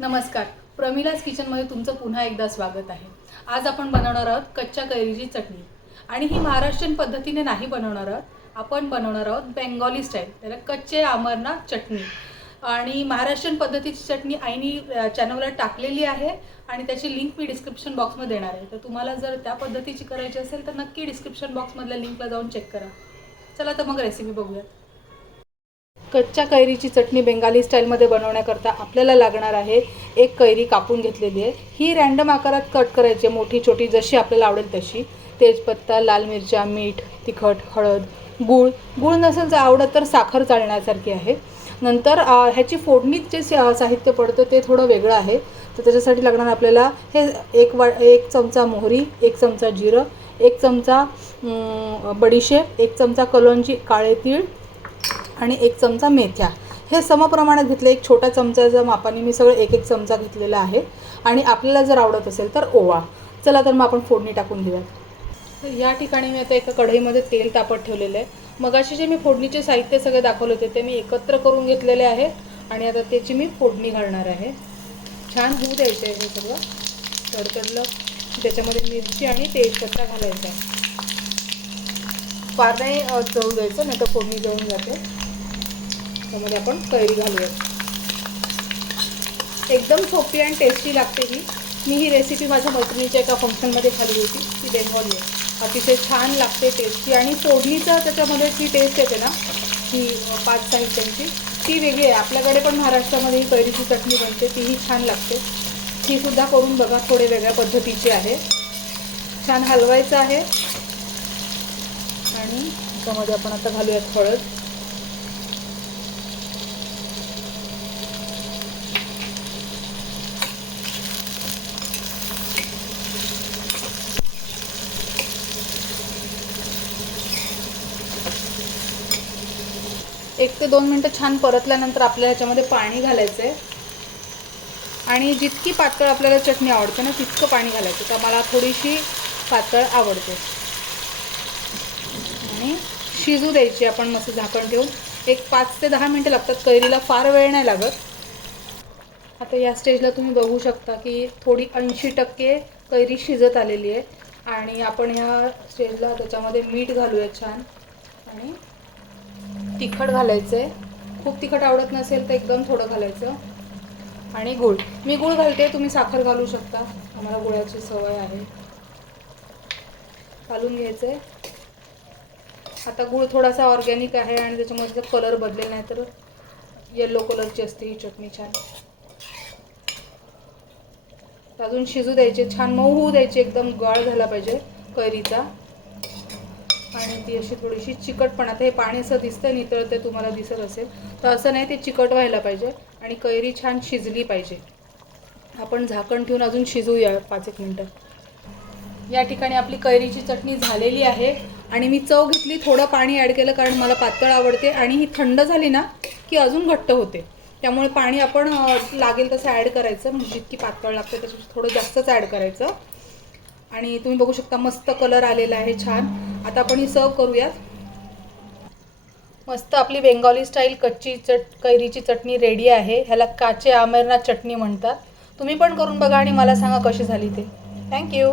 नमस्कार. प्रमिलाज किचनमध्ये तुमचं पुन्हा एकदा स्वागत आहे. आज आपण बनवणार आहोत कच्च्या कैरीची चटणी. आणि ही महाराष्ट्रीयन पद्धतीने नाही बनवणार आहोत आपण बनवणार आहोत बेंगॉली स्टाईल त्याला कच्चे आमरना चटणी. आणि महाराष्ट्रीयन पद्धतीची चटणी आईनी चॅनलला चॅनलवर टाकलेली आहे आणि त्याची लिंक मी डिस्क्रिप्शन बॉक्समध्ये देणार आहे. तर तुम्हाला जर त्या पद्धतीची करायची असेल तर नक्की डिस्क्रिप्शन बॉक्समधल्या लिंकला जाऊन चेक करा. चला तर मग रेसिपी बघूयात. कच्च्या कैरीची चटणी बेंगाली स्टाईलमध्ये बनवण्याकरता आपल्याला लागणार आहे. एक कैरी कापून घेतलेली आहे. ही रॅन्डम आकारात कट करायची आहे. मोठी छोटी जशी आपल्याला आवडेल तशी. तेजपत्ता लाल मिरच्या मीठ तिखट हळद गूळ. गूळ नसेल जर आवडत तर साखर चालण्यासारखी आहे. नंतर ह्याची फोडणीत जे साहित्य पडतं ते थोडं वेगळं आहे. तर त्याच्यासाठी लागणार आपल्याला हे एक वा एक चमचा मोहरी एक चमचा जिरं एक चमचा बडीशेप एक चमचा कलोंजी काळे तीळ आणि एक चमचा मेथ्या. हे समप्रमाणात घेतले एक छोटा चमचाच्या मापाने मी सगळं एक एक चमचा घेतलेला आहे आणि आपल्याला जर आवडत असेल तर ओवा. चला तर मग आपण फोडणी टाकून घेऊयात. तर या ठिकाणी मी आता एका कढईमध्ये तेल तापत ठेवलेलं आहे. मगाशी जे मी फोडणीचे साहित्य सगळे दाखवले होते ते मी एकत्र करून घेतलेले आहे आणि आता त्याची मी फोडणी घालणार आहे. छान होऊ द्यायचे आहे हे सगळं. तडतडलं त्याच्यामध्ये मिरची आणि तेजपत्ता घालायचा आहे. फार नाही चव द्यायचं नाही तर फोडणी जळून जाते. त्यामध्ये आपण कैरी घालूया. एकदम सोपी आणि टेस्टी लागते ही. मी ही रेसिपी माझ्या मैत्रिणीच्या एका फंक्शनमध्ये खाल्ली होती ती बेंगॉली आहे. अतिशय छान लागते टेस्टी आणि फोडणीचा त्याच्यामध्ये जी टेस्ट येते ना ही पाच साहित्यांची ती वेगळी आहे. आपल्याकडे पण महाराष्ट्रामध्ये ही कैरीची चटणी बनते तीही छान लागते. ती सुद्धा करून बघा थोडे वेगळ्या पद्धतीची आहे. छान हलवायचं आहे. आणि त्यामध्ये आपण आता घालूयात हळद. एक ते दोन मिनटं छान परतल्यानंतर आपल्याला ह्याच्यामध्ये पाणी घालायचं आहे आणि जितकी पातळ आपल्याला चटणी आवडते ना तितकं पाणी घालायचं. तर मला थोडीशी पातळ आवडते. आणि शिजू द्यायची आपण मस्त झाकण ठेवून. एक पाच ते दहा मिनटं लागतात. कैरीला फार वेळ नाही लागत. आता या स्टेजला तुम्ही बघू शकता की थोडी ऐंशी टक्के कैरी शिजत आलेली आहे. आणि आपण ह्या स्टेजला त्याच्यामध्ये मीठ घालूया छान. आणि तिखट घालायचं आहे खूप तिखट आवडत नसेल तर एकदम थोडं घालायचं. आणि गूळ. मी गूळ घालते तुम्ही साखर घालू शकता. आम्हाला गुळाची सवय आहे. घालून घ्यायचं आहे आता गूळ थोडासा ऑर्गॅनिक आहे आणि त्याच्यामध्ये त्याचा कलर बदलेल नाही तर येल्लो कलरची असते ही चटणी छान. अजून शिजू द्यायचे. छान मऊ होऊ द्यायची. एकदम गाळ झाला पाहिजे कैरीचा. आणि ती अशी थोडीशी चिकटपणा आता हे पाणी असं दिसतं नितळ ते तुम्हाला दिसत असेल तर असं नाही ते चिकट व्हायला पाहिजे आणि कैरी छान शिजली पाहिजे. आपण झाकण ठेवून अजून शिजवूया पाच एक मिनटं. या ठिकाणी आपली कैरीची चटणी झालेली आहे आणि मी चव घेतली थोडं पाणी ॲड केलं कारण मला पातळ आवडते आणि ही थंड झाली ना की अजून घट्ट होते. त्यामुळे पाणी आपण लागेल तसं ॲड करायचं म्हणजे जितकी पातळ लागते त्याच्यापेक्षा थोडं जास्तच ॲड करायचं. आणि तुम्ही बघू शकता मस्त कलर आलेला आहे छान. आता आपण ही सर्व करूयात. मस्त आपली बेंगॉली स्टाईल कच्ची चट कैरीची चटणी रेडी आहे. ह्याला काचे आमेरना चटणी म्हणतात. तुम्ही पण करून बघा आणि मला सांगा कशी झाली ते. थँक्यू